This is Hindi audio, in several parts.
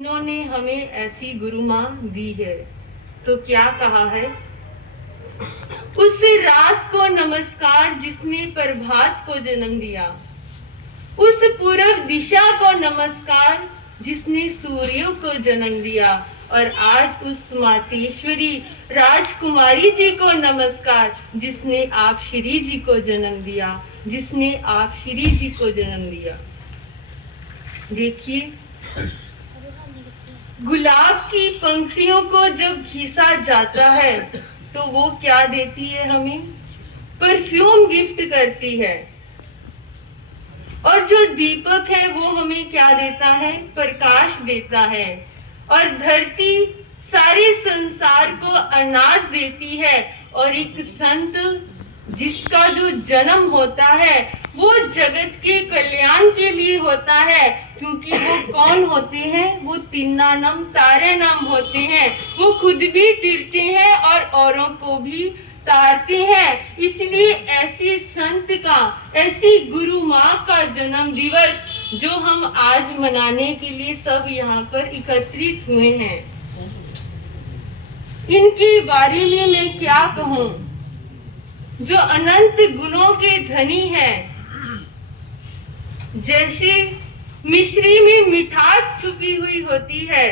इन्होंने हमें ऐसी गुरु माँ दी है, तो क्या कहा है? उस रात को नमस्कार जिसने प्रभात को जन्म दिया, उस पूर्व दिशा को नमस्कार जिसने सूर्य को जन्म दिया, और आज उस मातेश्वरी राजकुमारी जी को नमस्कार जिसने आप श्री जी को जन्म दिया, जिसने आप श्री जी को जन्म दिया। देखिए, गुलाब की पंखुड़ियों को जब घिसा जाता है तो वो क्या देती है? हमें परफ्यूम गिफ्ट करती है। और जो दीपक है वो हमें क्या देता है? प्रकाश देता है। और धरती सारे संसार को अनाज देती है। और एक संत जिसका जो जन्म होता है वो जगत के कल्याण के लिए होता है, क्योंकि वो कौन होते हैं? वो तिन्नानम तारे नाम होते हैं। वो खुद भी तिरते हैं और औरों को भी तारते हैं। इसलिए ऐसी संत का, ऐसी गुरु माँ का जन्म दिवस जो हम आज मनाने के लिए सब यहाँ पर एकत्रित हुए हैं, इनके बारे में मैं क्या कहूँ? जो अनंत गुणों के धनी है। जैसे मिश्री में मिठास छुपी हुई होती है,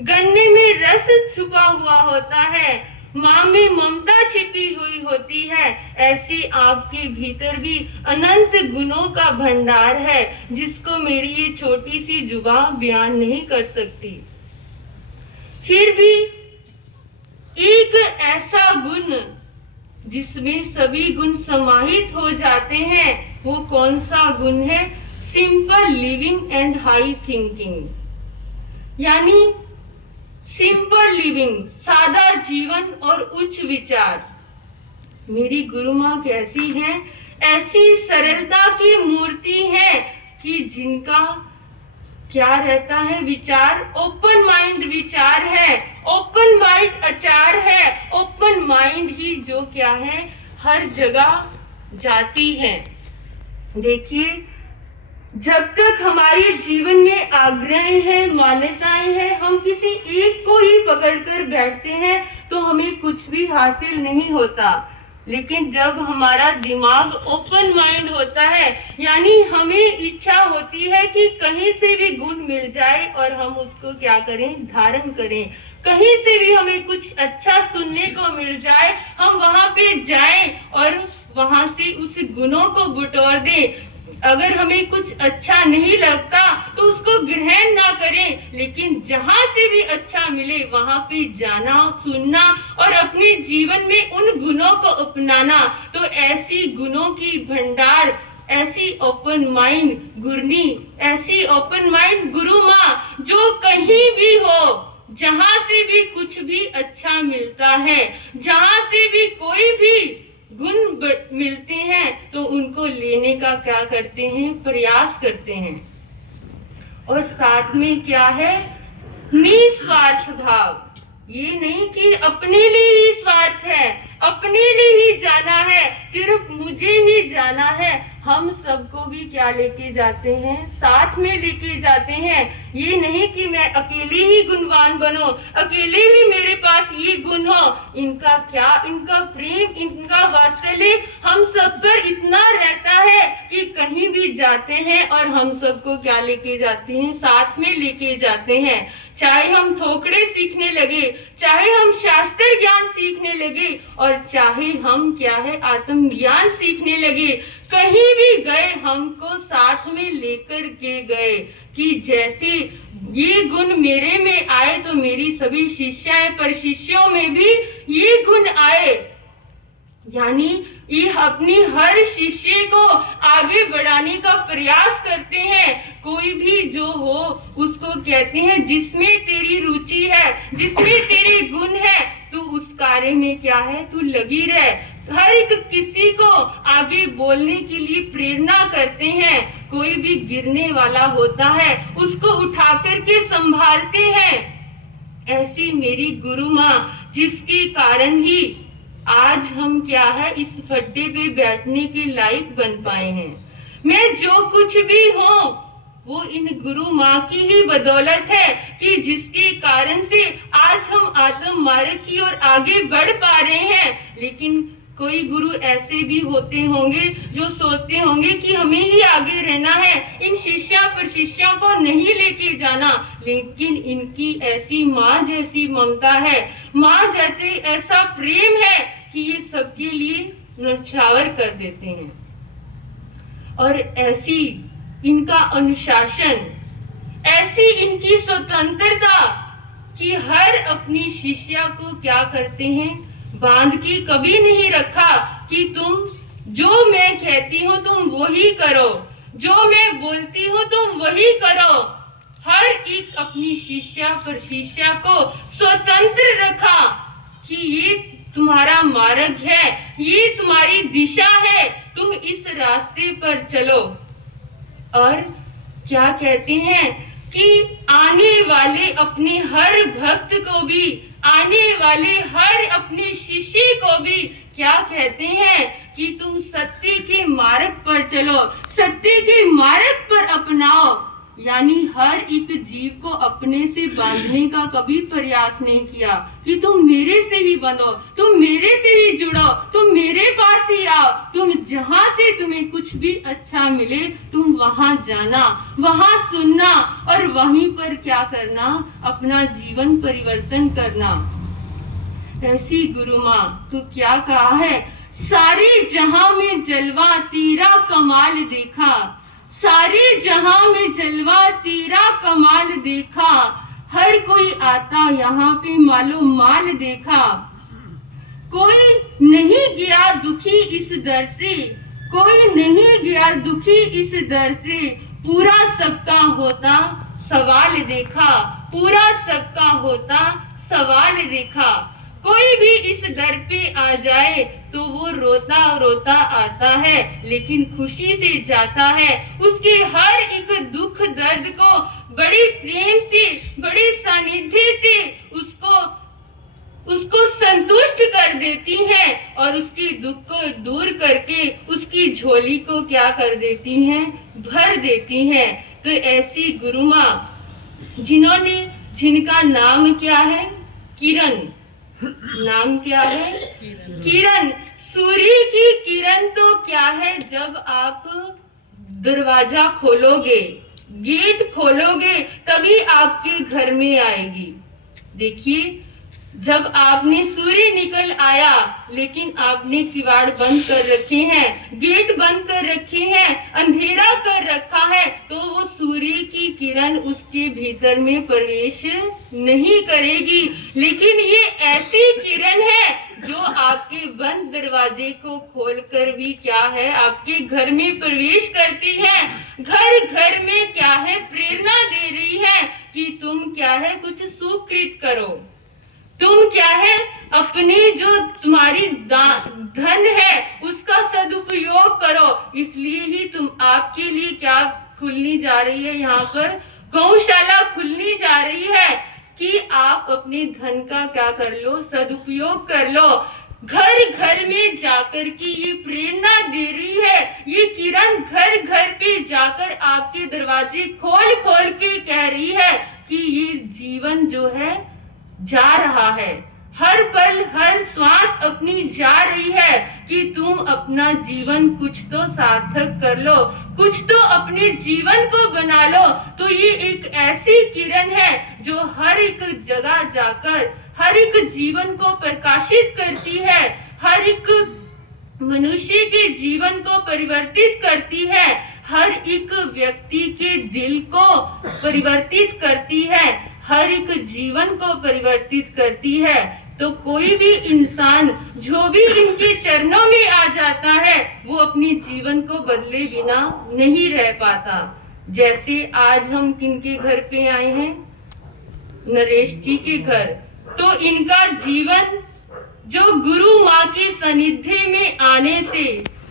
गन्ने में रस छुपा हुआ होता है, माँ में ममता छिपी हुई होती है, ऐसे आपके भीतर भी अनंत गुणों का भंडार है जिसको मेरी ये छोटी सी जुबान बयान नहीं कर सकती। फिर भी एक ऐसा गुण जिसमें सभी गुण समाहित हो जाते हैं, वो कौन सा गुण है? Simple living and high thinking. यानी सिंपल लिविंग, सादा जीवन और उच्च विचार। मेरी गुरु माँ कैसी हैं? ऐसी सरलता की मूर्ति है कि जिनका क्या रहता है? विचार ओपन माइंड विचार है, ओपन माइंड आचार है, ओपन माइंड ही जो क्या है हर जगह जाती है। देखिए, जब तक हमारे जीवन में आग्रह है, मान्यताएं हैं, हम किसी एक को ही पकड़कर बैठते हैं तो हमें कुछ भी हासिल नहीं होता। लेकिन जब हमारा दिमाग ओपन माइंड होता है, यानी हमें इच्छा होती है कि कहीं से भी गुण मिल जाए और हम उसको क्या करें? धारण करें। कहीं से भी हमें कुछ अच्छा सुनने को मिल जाए, हम वहां पे जाएं और वहां से उस गुणों को बटोर दें। अगर हमें कुछ अच्छा नहीं लगता तो उसको ग्रहण ना करें, लेकिन जहां से भी अच्छा मिले वहां पे जाना, सुनना और अपने जीवन में उन गुणों को अपनाना। तो ऐसी गुणों की भंडार, ऐसी ओपन माइंड गुरनी, ऐसी ओपन माइंड गुरु माँ जो कहीं भी हो, जहां से भी कुछ भी अच्छा मिलता है, जहां से भी कोई भी गुण मिलते हैं तो उनको लेने का क्या करते हैं? प्रयास करते हैं। और साथ में क्या है? निस्वार्थ भाव। ये नहीं कि अपने लिए ही स्वार्थ है, अपने लिए ही जाना है, सिर्फ मुझे ही जाना है। हम सबको भी क्या लेके जाते हैं? साथ में लेके जाते हैं। ये नहीं कि मैं अकेले ही गुणवान बनूं, अकेले ही मेरे पास ये गुण हो। इनका क्या? इनका प्रेम, इनका वात्सल्य हम सब पर इतना रहता है कि कहीं भी जाते हैं और हम सबको क्या लेके जाते हैं? साथ में लेके जाते हैं। चाहे हम थोकड़े सीखने लगे, चाहे हम शास्त्र ज्ञान सीखने लगे, और चाहे हम क्या है? आत्मज्ञान सीखने लगे, कहीं भी गए हमको साथ में लेकर के गए कि जैसे ये गुण मेरे में आए तो मेरी सभी शिष्याएं, पर शिष्यों में भी ये गुण आए। यानी ये अपनी हर शिष्य को आगे बढ़ाने का प्रयास करते हैं। कोई भी जो हो उसको कहते हैं जिसमें तेरी रुचि है, जिसमें तेरे गुण है, तू उस कार्य में क्या है? तू लगी रह। हर एक किसी को आगे बोलने के लिए प्रेरणा करते हैं। कोई भी गिरने वाला होता है उसको उठा करके संभालते हैं। ऐसी मेरी गुरु माँ, जिसके कारण ही आज हम क्या है इस फड्डे पे बैठने के लायक बन पाए हैं। मैं जो कुछ भी हूँ वो इन गुरु माँ की ही बदौलत है कि जिसके कारण से आज हम आत्म मार्ग की ओर आगे बढ़ पा रहे हैं। लेकिन कोई गुरु ऐसे भी होते होंगे जो सोचते होंगे कि हमें ही आगे रहना है, इन शिष्या प्रशिष्या को नहीं लेके जाना। लेकिन इनकी ऐसी माँ जैसी ममता है, माँ जैसे ऐसा प्रेम है कि ये सबके लिए न्यौछावर कर देते हैं। और ऐसी इनका अनुशासन, ऐसी इनकी स्वतंत्रता कि हर अपनी शिष्या को क्या करते हैं, बांध के कभी नहीं रखा कि तुम जो मैं कहती हूँ तुम वही करो, जो मैं बोलती हूँ तुम वही करो। हर एक अपनी शिष्या पर शिष्या को स्वतंत्र रखा कि ये तुम्हारा मार्ग है, ये तुम्हारी दिशा है, तुम इस रास्ते पर चलो। और क्या कहते हैं कि आने वाले अपने हर भक्त को भी, आने वाले हर अपने शिष्य को भी क्या कहते हैं कि तुम सत्य के मार्ग पर चलो, सत्य के मार्ग पर अपनाओ। यानी हर एक जीव को अपने से बांधने का कभी प्रयास नहीं किया कि तुम मेरे से ही बंधो, तुम मेरे से ही जुड़ो, तुम मेरे पास ही आओ, तुम जहां से तुम्हें कुछ भी अच्छा मिले तुम वहां जाना, वहां सुनना और वहीं पर क्या करना, अपना जीवन परिवर्तन करना। ऐसी गुरु माँ तो क्या कहा है, सारे जहां में जलवा तेरा कमाल देखा, सारे जहां में जलवा तेरा कमाल देखा, हर कोई आता यहाँ पे मालो माल देखा। कोई नहीं गया दुखी इस दर से, कोई नहीं गया दुखी इस दर से, पूरा सबका होता सवाल देखा, पूरा सबका होता सवाल देखा। कोई भी इस दर पे आ जाए तो वो रोता रोता आता है लेकिन खुशी से जाता है। उसके हर एक दुख दर्द को बड़े प्रेम से, बड़े सानिध्य से उसको संतुष्ट कर देती हैं और उसके दुख को दूर करके उसकी झोली को क्या कर देती हैं, भर देती हैं। तो ऐसी गुरु माँ जिनका नाम क्या है, किरण, नाम क्या है, किरण। सूर्य की किरण तो क्या है, जब आप दरवाजा खोलोगे, गेट खोलोगे तभी आपके घर में आएगी। देखिए, जब आपने सूर्य निकल आया लेकिन आपने किवाड़ बंद कर रखे हैं, गेट बंद कर रखे हैं, अंधेरा कर रखा है, तो वो सूर्य की किरण उसके भीतर में प्रवेश नहीं करेगी। लेकिन ये ऐसी किरण है जो आपके बंद दरवाजे को खोलकर भी क्या है, आपके घर में प्रवेश करती है। घर घर में क्या है, प्रेरणा दे रही है कि तुम क्या है, कुछ सुकृत करो, तुम क्या है, अपने जो तुम्हारी धन है उसका सदुपयोग करो। इसलिए ही तुम आपके लिए क्या खुलनी जा रही है, यहाँ पर गौशाला खुलनी जा रही है कि आप अपने धन का क्या कर लो, सदुपयोग कर लो। घर घर में जाकर के ये प्रेरणा दे रही है, ये किरण घर घर पे जाकर आपके दरवाजे खोल खोल के कह रही है कि ये जीवन जो है जा रहा है, हर पल हर श्वास अपनी जा रही है कि तुम अपना जीवन कुछ तो सार्थक कर लो, कुछ तो अपने जीवन को बना लो। तो ये एक ऐसी किरण है जो हर एक जगह जाकर हर एक जीवन को प्रकाशित करती है, हर एक मनुष्य के जीवन को परिवर्तित करती है, हर एक व्यक्ति के दिल को परिवर्तित करती है, हर एक जीवन को परिवर्तित करती है। तो कोई भी इंसान जो भी इनके चरणों में आ जाता है वो अपने जीवन को बदले बिना नहीं रह पाता। जैसे आज हम किनके घर पे आए हैं, नरेश जी के घर। तो इनका जीवन जो गुरु माँ के सानिध्य में आने से,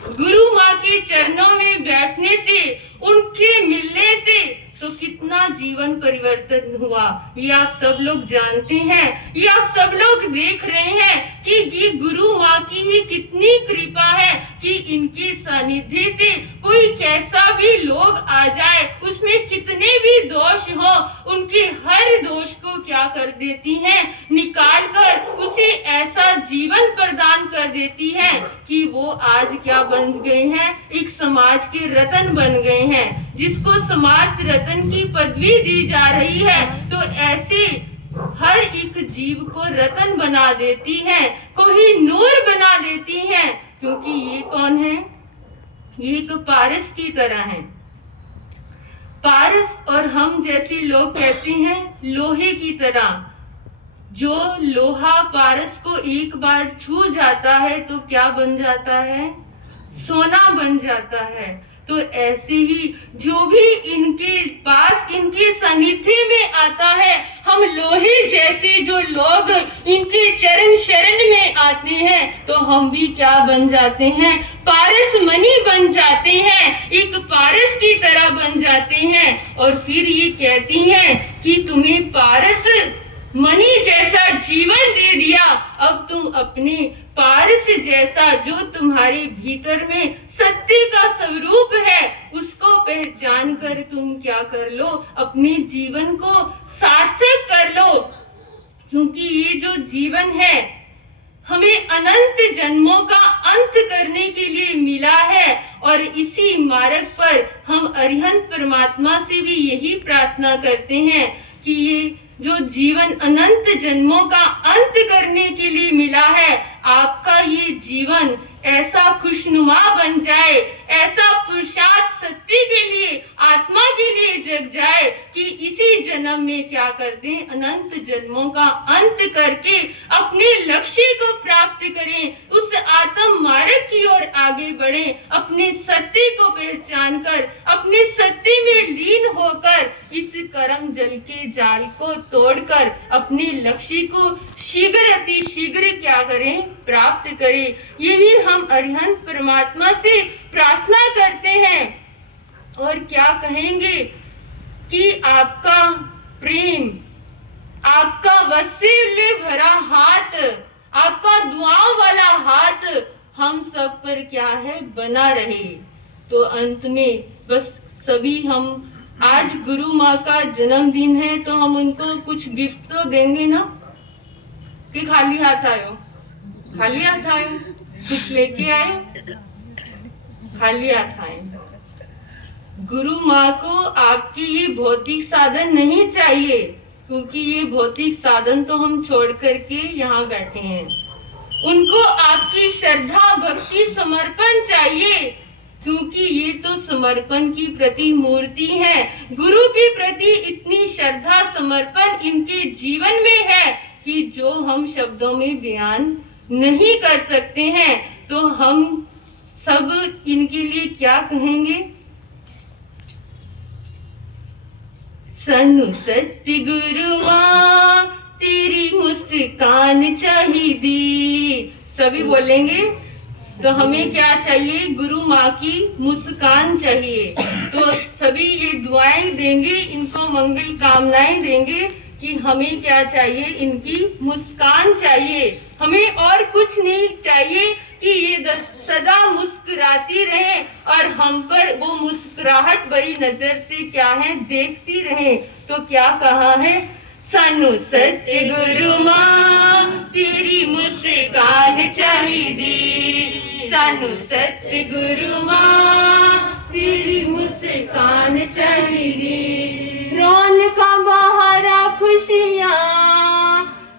गुरु माँ के चरणों में बैठने से, उनके मिलने से, तो कितना जीवन परिवर्तन हुआ ये आप सब लोग जानते हैं। ये आप सब लोग देख रहे हैं कि ये गुरु माँ की ही कितनी कृपा है कि इनके सानिध्य से कोई कैसा भी लोग आ जाए, उसमें कितने भी दोष हो, उनके हर दोष को क्या कर देती हैं, निकाल कर उसे ऐसा जीवन प्रदान कर देती है कि वो आज क्या बन गए हैं, एक समाज के रत्न बन गए हैं, जिसको समाज रत्न की पदवी दी जा रही है। तो ऐसे हर एक जीव को रत्न बना देती है, कोई नूर बना देती है, क्योंकि ये कौन है, ये तो पारस की तरह है। पारस और हम जैसे लोग कहते हैं लोहे की तरह। जो लोहा पारस को एक बार छू जाता है तो क्या बन जाता है, सोना बन जाता है। तो ऐसे ही जो भी इनके पास इनके सानिध्य में आता है, हम लोहे जैसे जो लोग इनके चरण शरण में आते हैं तो हम भी क्या बन जाते हैं, पारस मणि बन जाते हैं, एक पारस की तरह बन जाते हैं। और फिर ये कहती हैं कि तुम्हें पारस मणि जैसा जीवन दे दिया, अब तुम अपने पारस जैसा जो तुम्हारे भीतर में सत्य का स्वरूप है उसको पहचान कर तुम क्या कर लो, अपने जीवन को सार्थक कर लो। क्योंकि ये जो जीवन है हमें अनंत जन्मों का अंत करने के लिए मिला है, और इसी मार्ग पर हम अरिहंत परमात्मा से भी यही प्रार्थना करते हैं कि ये जो जीवन अनंत जन्मों का अंत करने के लिए मिला है, आपका ये जीवन ऐसा खुशनुमा बन जाए, ऐसा पुरुषार्थ सत्य के लिए, आत्मा के लिए जग जाए कि इसी जन्म में क्या कर दें, अनंत जन्मों का अंत करके अपने लक्ष्य को प्राप्त करें, उस आत्म मार्ग की ओर आगे बढ़ें, अपने सत्य को पहचान कर, अपने सत्य में लीन होकर इस कर्म जल के जाल को तोड़कर अपने लक्ष्य को शीघ्र अति शीघ्र क्या करें, प्राप्त करें। यही हम अरिहंत परमात्मा से प्रार्थना करते हैं। और क्या कहेंगे कि आपका प्रेम, आपका वसीले भरा हाथ, आपका दुआओं वाला हाथ हम सब पर क्या है, बना रहे। तो अंत में बस सभी हम, आज गुरु माँ का जन्मदिन है तो हम उनको कुछ गिफ्ट तो देंगे ना, कि खाली हाथ आयो, खाली हाथ आए, कुछ लेके आए, खाली हाथ आए। गुरु माँ को आपकी ये भौतिक साधन नहीं चाहिए, क्योंकि ये भौतिक साधन तो हम छोड़ करके यहाँ बैठे हैं। उनको आपकी श्रद्धा भक्ति समर्पण चाहिए, क्योंकि ये तो समर्पण की प्रतिमूर्ति है। गुरु के प्रति इतनी श्रद्धा समर्पण इनके जीवन में है कि जो हम शब्दों में बयान नहीं कर सकते हैं। तो हम सब इनके लिए क्या कहेंगे, सानू सत्य गुरु मां तेरी मुस्कान चाहिए, सभी बोलेंगे। तो हमें क्या चाहिए, गुरु माँ की मुस्कान चाहिए। तो सभी ये दुआएं देंगे, इनको मंगल कामनाएं देंगे कि हमें क्या चाहिए, इनकी मुस्कान चाहिए, हमें और कुछ नहीं चाहिए कि ये सदा मुस्कुराती रहे और हम पर वो मुस्कुराहट भरी नजर से क्या है, देखती रहे। तो क्या कहा है, सानू सत्य गुरु मां तेरी मुस्कान चाहिए, सानू सत्य गुरु मां तेरी मुस्कान चाहिए। रौनका बहारा खुशियां,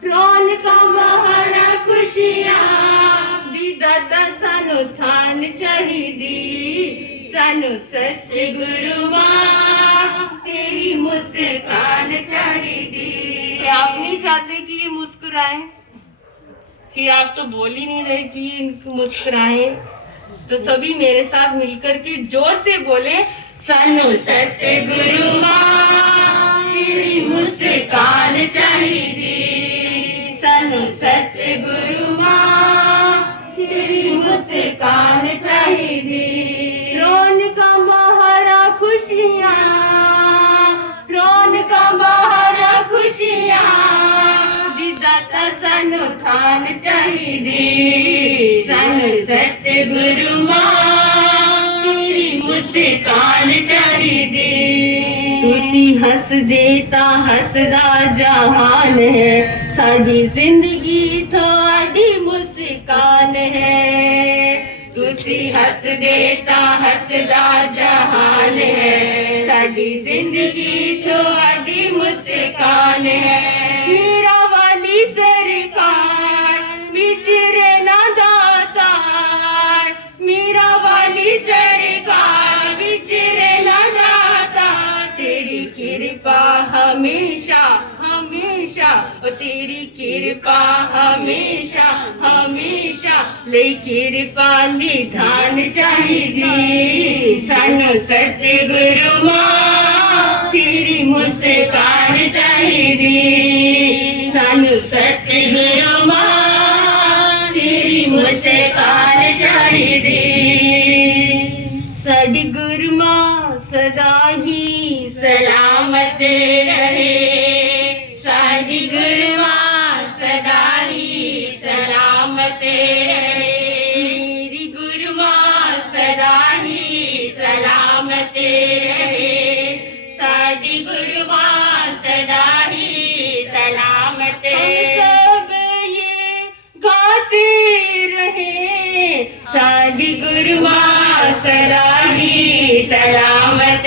रौनका बहारा खुशियां, दीदा सानू थान चाहिए, सानू सत्य गुरु मां तेरी मुस्कान चाहिए। आप नहीं चाहते कि ये मुस्कुराए, कि आप तो बोल ही नहीं रहे कि ये मुस्कुराए। तो सभी मेरे साथ मिलकर के जोर से बोले, सानू सत्य गुरु मां तेरी मुस्कान चाहिए, सानू सत्य गुरु मां तेरी मुस्कान चाहिए। रौनका बहारा खुशियां, सानू थान चाहिदी सानू सतगुरु मां तेरी मुस्कान चाहिदी तुसी हसदे ता हसदा जहान है साडी जिंदगी थोड़ी मुस्कान है तुसी हसदे ता हसदा जहान है साडी जिंदगी थोड़ी मुस्कान है मेरा वाली सरकार विचरे ना दातार मेरा वाली सरकार विचरे ना दातार तेरी कृपा हमेशा हमेशा ओ तेरी कृपा हमेशा हमेशा ले कृपा निधान चाहिदी सानू सतगुरु मां तेरी मुस्कान चाहिदी सानू सतगुरु मां तेरी मुस्कान चाहिदी साडी गुरु मां सदा ही सलामत रहे साडी गुरु मां सदा ही सलामत रहे मेरी गुरु मां सदा ही सलामत रहे साडी गुरु मां सदा ही सलामत सब ये गाते रहे साडी गुरु मां सदा ही सलामत